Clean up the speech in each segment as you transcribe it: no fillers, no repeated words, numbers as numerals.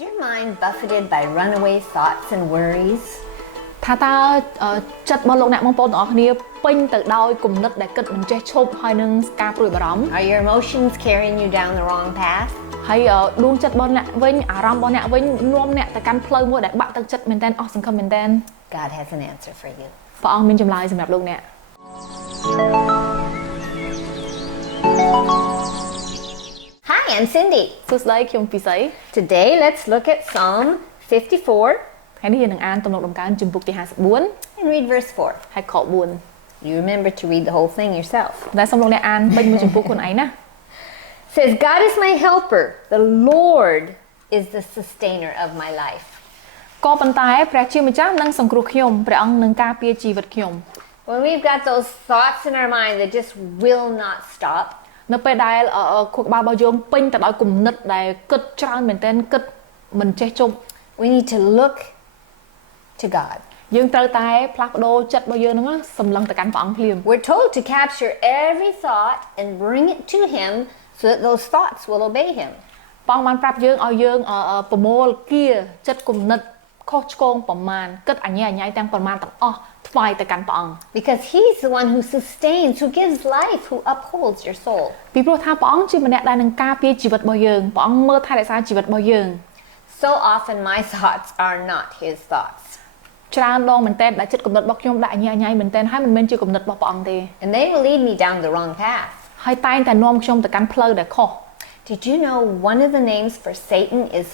your mind buffeted by runaway thoughts and worries? ថាតើចិត្តរបស់លោកអ្នកបងប្អូនទាំងអស់គ្នាពេញទៅដោយគំនិតដែលគិតមិនចេះឈប់ហើយនឹងការព្រួយបារម្ភ Are your emotions carrying you down the wrong path? ហើយដួងចិត្តរបស់អ្នកវិញអារម្មណ៍របស់អ្នកវិញនាំអ្នកទៅកាន់ផ្លូវមួយដែលបាក់ទឹកចិត្តមែនទែនអស់សង្ឃឹមមែនទែន God has an answer for you. ព្រះអង្គមានចម្លើយសម្រាប់លោកអ្នក Hi, I'm Cindy. សួស្តីខ្ញុំពិសី Today, let's look at Psalm 54 ថ្ងៃនេះយើងនឹងអានទំនុកដំកើងជំពូកទី54 and read verse 4. ហើយខ4 You remember to read the whole thing yourself. តែសូមលោកអ្នកអានពេញមួយជំពូកខ្លួនឯងណា It says, God is my helper. The Lord is the sustainer of my life. ក៏ប៉ុន្តែព្រះជាម្ចាស់នឹងសង្គ្រោះខ្ញុំព្រះអង្គនឹងការពារជីវិតខ្ញុំ When we've got those thoughts in our mind that just will not stop, នៅពេលដែលខួរក្បាលរបស់យើងពេញទៅដោយគំនិតដែលគិតច្រើនមែនទែនគិតមិនចេះជប់ we need to look to God. យើងត្រូវតែផ្លាស់ប្ដូរចិត្តរបស់យើងហ្នឹងសម្លឹងទៅកាន់ព្រះអង្គភ្លាម We're told to capture every thought and bring it to Him so that those thoughts will obey Him. ព្រះអង្គបានប្រាប់យើងឲ្យយើងប្រមូលគាចិត្តគំនិតខុសឆ្គងប្រមាណគិតអញ្ញាញ៉ៃទាំងប្រមាណទាំងអស់ថ្វាយទៅកាន់ព្រះអង្គ Because He's the one who sustains, who gives life, who upholds your soul. ពីព្រោះថាព្រះអង្គជាម្នាក់ដែលនឹងការពារជីវិតរបស់យើងព្រះអង្គមើលថែរក្សាជីវិតរបស់យើង So often my thoughts are not His thoughts. ច្រើនដងមែនទែនដែលចិត្តគំនិតរបស់ខ្ញុំដាក់អញ្ញាញ៉ៃមែនទែនហើយមិនមែនជាគំនិតរបស់ព្រះអង្គទេ And they will lead me down the wrong path. ហើយតែងតែនាំខ្ញុំទៅកាន់ផ្លូវដែលខុស Did you know one of the names for Satan is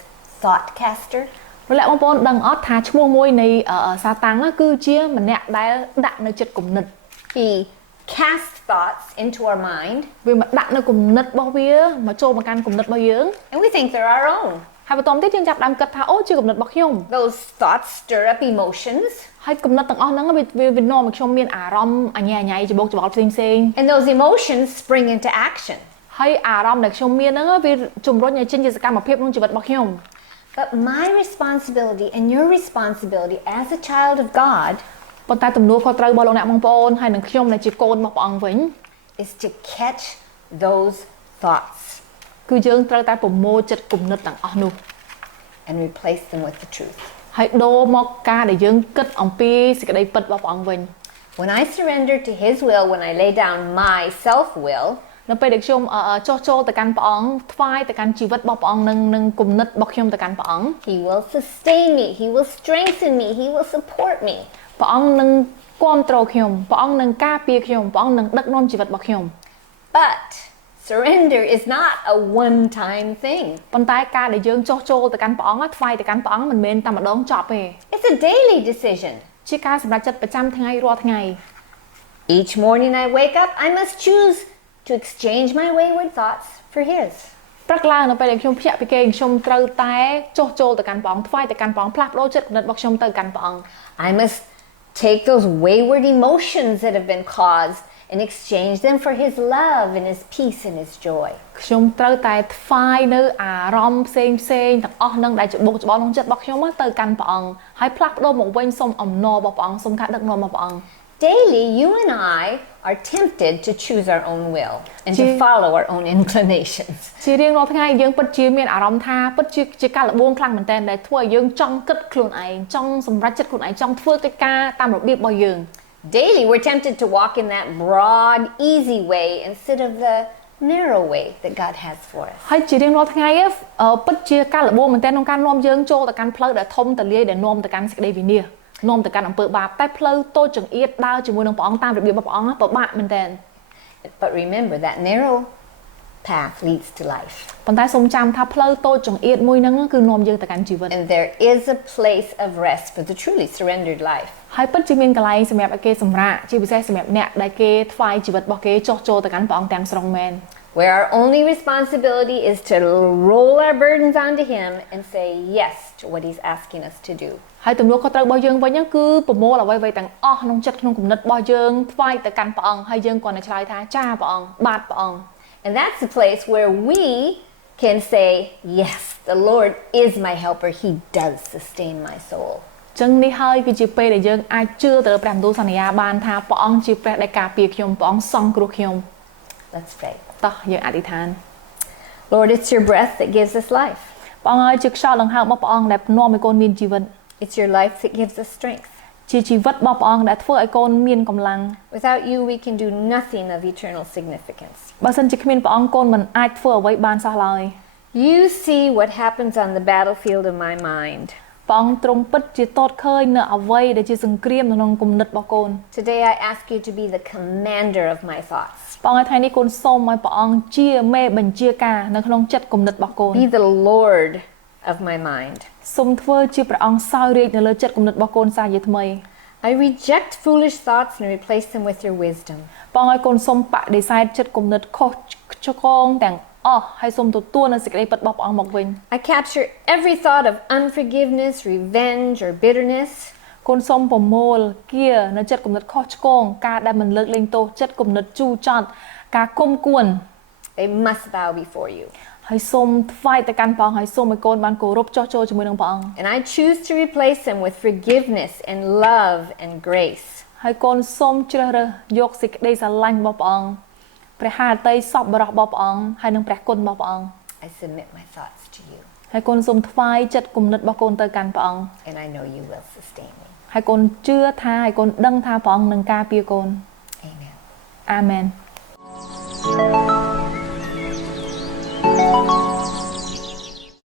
Thoughtcaster? លោកអ្នកបងប្អូនដឹងអត់ថាឈ្មោះមួយនៃសាតាំងគឺជាម្នាក់ដែលដាក់នៅចិត្តគំនិត He casts thoughts into our mind, វាមកដាក់នៅគំនិតរបស់វាមកចូលមកកាន់គំនិតរបស់យើង and we think they're our own. ហើយបន្តទៀតយើងចាប់ដើមគិតថាអូជាគំនិតរបស់ខ្ញុំ Those thoughts stir up emotions, ហើយគំនិតទាំងអស់ហ្នឹងវានាំឲ្យខ្ញុំមានអារម្មណ៍អញ្ញាញ៉ៃច្បោកច្បល់ផ្សេងៗ and those emotions spring into action. ហើយអារម្មណ៍ដែលខ្ញុំមានហ្នឹងវាជំរុញឲ្យចេញជាសកម្មភាពក្នុងជីវិតរបស់ខ្ញុំ But my responsibility and your responsibility as a child of God ប៉ុន្តែទំនួលខុសត្រូវរបស់លោកអ្នកបងប្អូនហើយនឹងខ្ញុំដែលជាកូនរបស់ព្រះអង្គវិញ is to catch those thoughts គឺយើងត្រូវតែប្រមូលចិត្តគំនិតទាំងអស់នោះ and replace them with the truth. ហើយដូរមកការដែលយើងគិតអំពីសេចក្តីពិតរបស់ព្រះអង្គវិញ When I surrender to His will, when I lay down my self-will, នៅពេលដែលខ្ញុំចោះចូលទៅកាន់ព្រះអង្គថ្វាយទៅកាន់ជីវិតរបស់ព្រះអង្គនិងគំនិតរបស់ខ្ញុំទៅកាន់ព្រះអង្គ He will sustain me, He will strengthen me, He will support me. ព្រះអង្គនឹងគ្រប់គ្រងខ្ញុំព្រះអង្គនឹងការពារខ្ញុំព្រះអង្គនឹងដឹកនាំជីវិតរបស់ខ្ញុំ But surrender is not a one-time thing. ប៉ុន្តែការដែលយើងចោះចូលទៅកាន់ព្រះអង្គថ្វាយទៅកាន់ព្រះអង្គមិនមែនតែម្ដងចប់ទេ It's a daily decision. ជាការសម្រេចចិត្តប្រចាំថ្ងៃរាល់ថ្ងៃ Each morning I wake up, I must choose to exchange my wayward thoughts for His. ព្រឹកឡើងនៅពេលដែលខ្ញុំភ្ញាក់ពីគេងខ្ញុំត្រូវតែចោះចូលទៅកាន់ព្រះអង្គថ្វាយទៅកាន់ព្រះអង្គផ្លាស់ប្ដូរចិត្តគំនិតរបស់ខ្ញុំទៅកាន់ព្រះអង្គ I must take those wayward emotions that have been caused and exchange them for His love and His peace and His joy. ខ្ញុំត្រូវតែថ្វាយនៅអារម្មណ៍ផ្សេងទាំងអស់នឹងដែលច្បោកច្បល់ក្នុងចិត្តរបស់ខ្ញុំទៅកាន់ព្រះអង្គហើយផ្លាស់ប្ដូរមកវិញសូមអំណររបស់ព្រះអង្គសូមការដឹកនាំរបស់ព្រះអង្គ Daily, you and I are tempted to choose our own will and to follow our own inclinations. ជារៀងរាល់ថ្ងៃយើងពិតជាមានអារម្មណ៍ថាពិតជាការលបួងខ្លាំងមែនទែនដែលធ្វើឲ្យយើងចង់គិតខ្លួនឯងចង់សម្រេចចិត្តខ្លួនឯងចង់ធ្វើកិច្ចការតាមរបៀបរបស់យើង Daily, we're tempted to walk in that broad, easy way instead of the narrow way that God has for us. ហើយជារៀងរាល់ថ្ងៃពិតជាការលបួងមែនទែនក្នុងការនាំយើងចូលទៅកាន់ផ្លូវដែលធំទលាយដែលនាំទៅកាន់សេចក្តីវិនាសនាំទៅកាន់អំពើបាបតែផ្លូវតូចចង្អៀតដើរជាមួយនឹងព្រះអង្គតាមរបៀបរបស់ព្រះអង្គពិបាកមែនទែន But remember that narrow path leads to life. ប៉ុន្តែសូមចាំថាផ្លូវតូចចង្អៀតមួយហ្នឹងគឺនាំយើងទៅកាន់ជីវិត And there is a place of rest for the truly surrendered life. ហើយពិតជាមានកន្លែងសម្រាប់ឲ្យគេសម្រាកជាពិសេសសម្រាប់អ្នកដែលគេថ្វាយជីវិតរបស់គេចោះចូលទៅកាន់ព្រះអង្គទាំងស្រុងមែន Where our only responsibility is to roll our burdens onto Him and say yes to what He's asking us to do. ហើយទំនួលខុសត្រូវរបស់យើងវិញគឺប្រមូលអ្វីៗទាំងអស់ក្នុងចិត្តក្នុងគំនិតរបស់យើងថ្វាយទៅកាន់ព្រះអង្គហើយយើងគ្រាន់តែឆ្លើយថាចាព្រះអង្គបាទព្រះអង្គ And that's the place where we can say, yes, the Lord is my helper. He does sustain my soul. ចឹងនេះហើយគឺជាពេលដែលយើងអាចជឿទៅលើព្រះបន្ទូលសន្យាបានថាព្រះអង្គជាព្រះដែលការពារខ្ញុំព្រះអង្គសង្គ្រោះខ្ញុំ Let's pray. តោះយើងអធិដ្ឋាន Lord, it's your breath that gives us life. ព្រះអង្គហើយជាខ្យល់ដង្ហើមរបស់ព្រះអង្គដែលនាំឲ្យកូនមានជីវិត It's your life that gives us strength. ជាជីវិតរបស់ព្រះអង្គដែលធ្វើឲ្យកូនមានកម្លាំង Without you, we can do nothing of eternal significance. បើសិនជាគ្មានព្រះអង្គកូនមិនអាចធ្វើអ្វីបានសោះឡើយ You see what happens on the battlefield of my mind. ព្រះអង្គទ្រង់ពិតជាតតឃើញនៅអ្វីដែលជាសង្គ្រាមនៅក្នុងគំនិតរបស់កូន Today, I ask you to be the commander of my thoughts. ព្រះអង្គថ្ងៃនេះកូនសូមឲ្យព្រះអង្គជាមេបញ្ជាការនៅក្នុងចិត្តគំនិតរបស់កូន Be the Lord of my mind. សូមធ្វើជាព្រះអង្គសោយរាជ្យនៅលើចិត្តគំនិតរបស់កូនសាជាថ្មី I reject foolish thoughts and replace them with your wisdom. ព្រះអង្គឲ្យកូនសូមបដិសេធចិត្តគំនិតខុសឆ្គងទាំងអស់ហើយសូមទទួលនៅសេចក្តីពិតរបស់ព្រះអង្គមកវិញ I capture every thought of unforgiveness, revenge, or bitterness. កូនសូមប្រមូលគៀនៅចិត្តគំនិតខុសឆ្គងការដែលមិនលើកលែងទោសចិត្តគំនិតជូរចត់ការគុំគួន They must bow before you. ហើយសូមថ្វាយទៅកាន់ព្រះអង្គហើយសូមឲ្យកូនបានគោរពចោះចូលជាមួយនឹងព្រះអង្គ And I choose to replace them with forgiveness and love and grace. ហើយកូនសូមជ្រើសរើសយកសេចក្តីស្រឡាញ់របស់ព្រះអង្គព្រះハរតីសពបរោះរបស់ព្រះអង្គហើយនឹងព្រះគុណរបស់ព្រះអង្គ I submit my thoughts to you. ហើយកូនសូមថ្វាយចិត្តគំនិតរបស់កូនទៅកាន់ព្រះអង្គ And I know you will sustain me. ហើយកូនជឿថាហើយកូនដឹងថាព្រះអង្គនឹងការពារកូន Amen. អាមែន